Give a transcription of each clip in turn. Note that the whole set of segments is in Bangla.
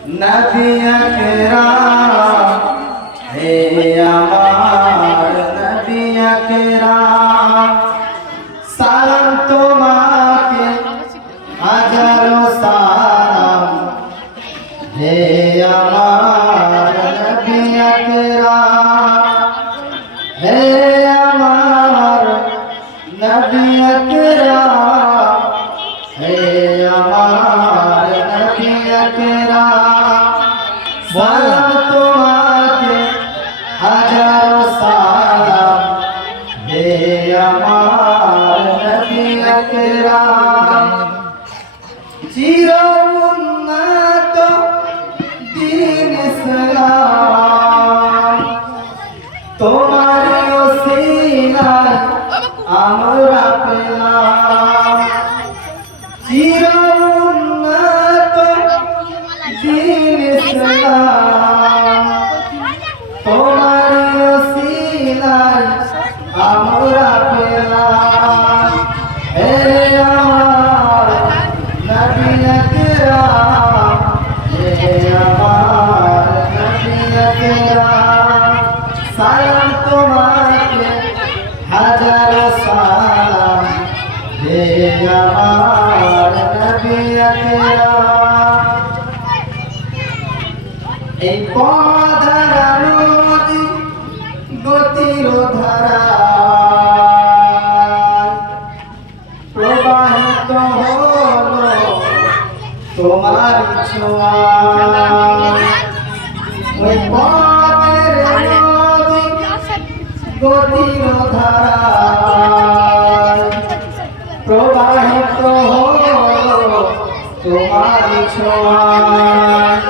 নবী আকরাম হে আমার নবী আকরাম সালাম তোমাকে হাজারো সালাম হে আমার নবী আকরাম হে আমার নবী আকরাম হে আমার নবী আকরাম সালাম তোমাকে হাজারো সালাম হে আমার নবী আকরাম চির উন্নত দ্বীন ইসলাম তোমার ওসিলায় আমরা পেলাম চির উন্নত দ্বীন ইসলাম তোমার ওসিলায় আমরা পেলাম হে আমার নবী আকরাম হে আমার নবী আকরাম সালাম তোমাকে হাজারো সালাম হে আমার নবী আকরাম এই পথহারা নদী গতির ধারা প্রবাহিত হলো তোমার ছোঁয়ায় ওই পথের নদী গতির ধারা প্রবাহিত হলো তোমার ছোঁয়ায়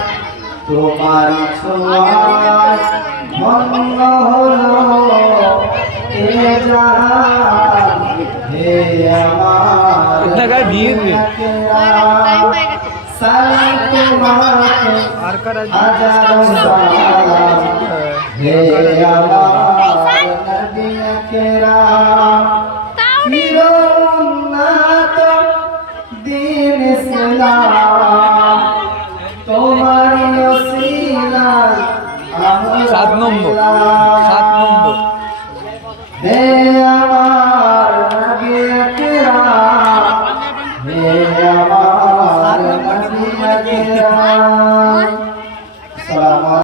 তোমার ছোঁয়ায় ধন্য হলো এ জাহান হে আমার সালাম তোমাকে হাজারো সালাম হে আমার নবী আকরাম চির উন্নত দ্বীন ইসলাম